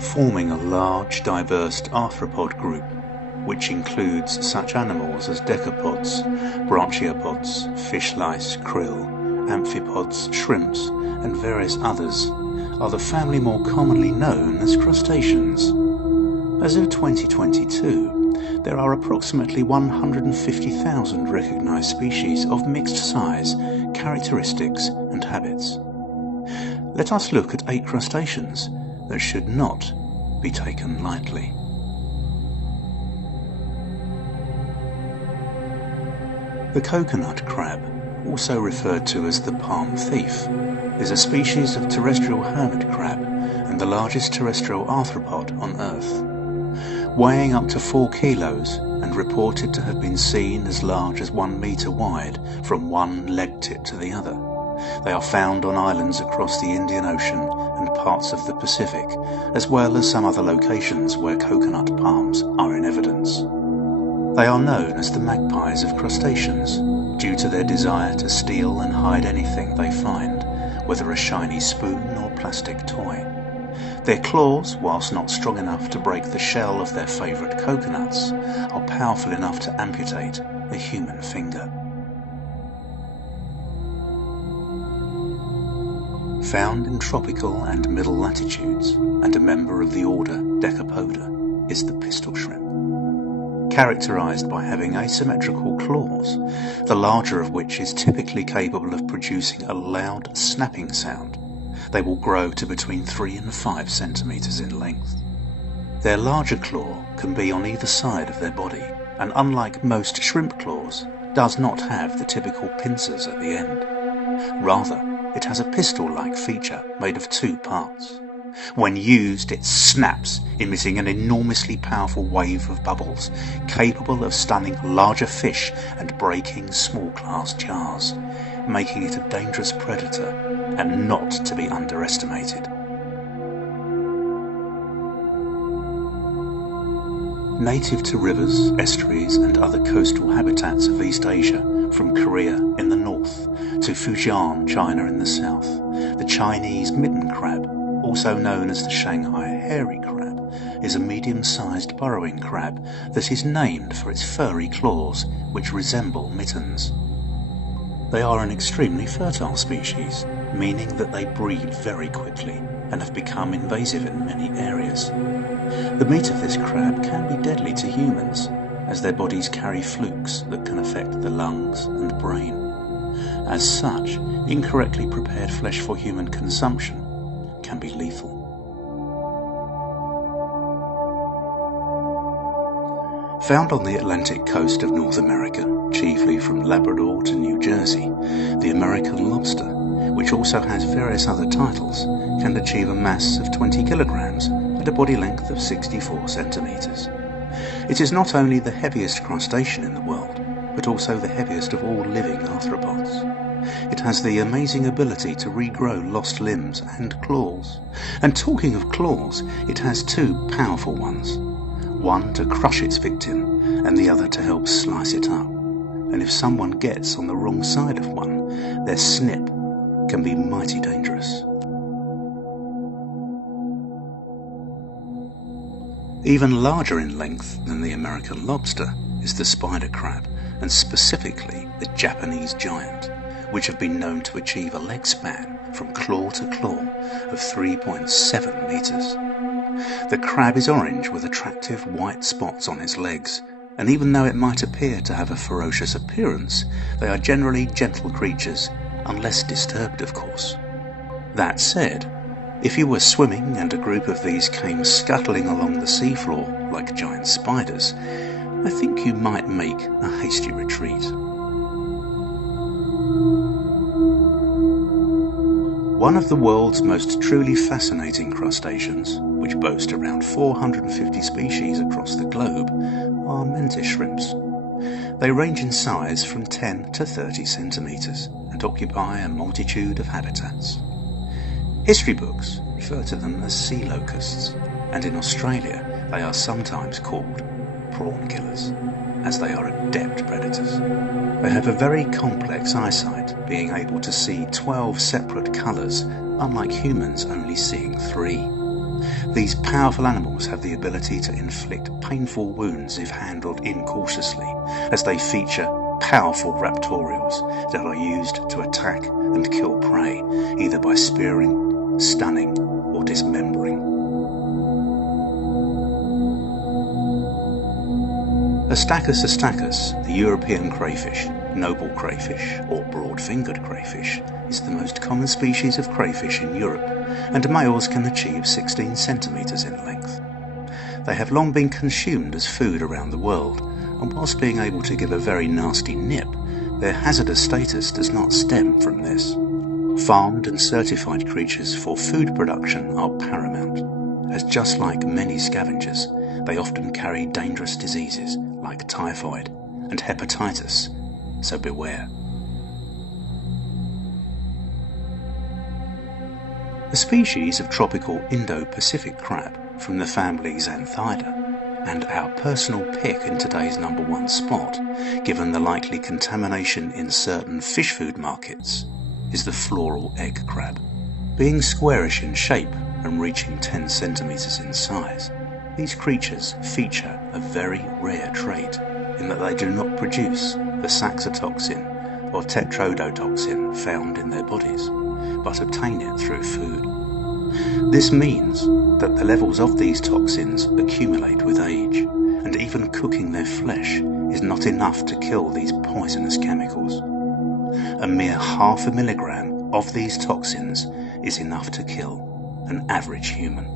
forming a large, diverse arthropod group, which includes such animals as decapods, branchiopods, fish lice, krill, amphipods, shrimps, and various others, are the family more commonly known as crustaceans. As of 2022, there are approximately 150,000 recognised species of mixed size, characteristics and habits. Let us look at 8 crustaceans that should not be taken lightly. The coconut crab, also referred to as the palm thief, is a species of terrestrial hermit crab and the largest terrestrial arthropod on Earth. Weighing up to 4 kilos and reported to have been seen as large as 1 metre wide from one leg tip to the other. They are found on islands across the Indian Ocean and parts of the Pacific, as well as some other locations where coconut palms are in evidence. They are known as the magpies of crustaceans, due to their desire to steal and hide anything they find, whether a shiny spoon or plastic toy. Their claws, whilst not strong enough to break the shell of their favourite coconuts, are powerful enough to amputate a human finger. Found in tropical and middle latitudes, and a member of the order Decapoda, is the pistol shrimp. Characterised by having asymmetrical claws, the larger of which is typically capable of producing a loud snapping sound. They will grow to between 3 and 5 centimetres in length. Their larger claw can be on either side of their body, and unlike most shrimp claws, does not have the typical pincers at the end. Rather, it has a pistol-like feature made of 2 parts. When used, it snaps, emitting an enormously powerful wave of bubbles, capable of stunning larger fish and breaking small glass jars, making it a dangerous predator and not to be underestimated. Native to rivers, estuaries and other coastal habitats of East Asia, from Korea in the north to Fujian, China in the south, the Chinese mitten crab, also known as the Shanghai hairy crab, is a medium-sized burrowing crab that is named for its furry claws, which resemble mittens. They are an extremely fertile species, meaning that they breed very quickly and have become invasive in many areas. The meat of this crab can be deadly to humans, as their bodies carry flukes that can affect the lungs and brain. As such, incorrectly prepared flesh for human consumption can be lethal. Found on the Atlantic coast of North America, chiefly from Labrador to New Jersey, the American lobster, which also has various other titles, can achieve a mass of 20 kilograms and a body length of 64 centimetres. It is not only the heaviest crustacean in the world, but also the heaviest of all living arthropods. It has the amazing ability to regrow lost limbs and claws. And talking of claws, it has 2 powerful ones. One to crush its victim, and the other to help slice it up. And if someone gets on the wrong side of one, their snip can be mighty dangerous. Even larger in length than the American lobster is the spider crab, and specifically the Japanese giant, which have been known to achieve a leg span from claw to claw of 3.7 metres. The crab is orange with attractive white spots on its legs, and even though it might appear to have a ferocious appearance, they are generally gentle creatures, unless disturbed of course. That said, if you were swimming and a group of these came scuttling along the seafloor like giant spiders, I think you might make a hasty retreat. One of the world's most truly fascinating crustaceans, which boast around 450 species across the globe, are mantis shrimps. They range in size from 10 to 30 centimetres and occupy a multitude of habitats. History books refer to them as sea locusts, and in Australia they are sometimes called prawn killers, as they are adept predators. They have a very complex eyesight, being able to see 12 separate colours, unlike humans only seeing 3. These powerful animals have the ability to inflict painful wounds if handled incautiously, as they feature powerful raptorials that are used to attack and kill prey, either by spearing, stunning, or dismembering. Astacus astacus, the European crayfish, noble crayfish, or broad-fingered crayfish, is the most common species of crayfish in Europe, and males can achieve 16 centimetres in length. They have long been consumed as food around the world, and whilst being able to give a very nasty nip, their hazardous status does not stem from this. Farmed and certified creatures for food production are paramount, as just like many scavengers, they often carry dangerous diseases like typhoid and hepatitis, so beware. A species of tropical Indo-Pacific crab from the family Xanthidae, and our personal pick in today's #1 spot, given the likely contamination in certain fish food markets, is the floral egg crab. Being squarish in shape and reaching 10 centimetres in size, these creatures feature a very rare trait in that they do not produce the saxitoxin or tetrodotoxin found in their bodies, but obtain it through food. This means that the levels of these toxins accumulate with age, and even cooking their flesh is not enough to kill these poisonous chemicals. A mere 0.5 milligram of these toxins is enough to kill an average human.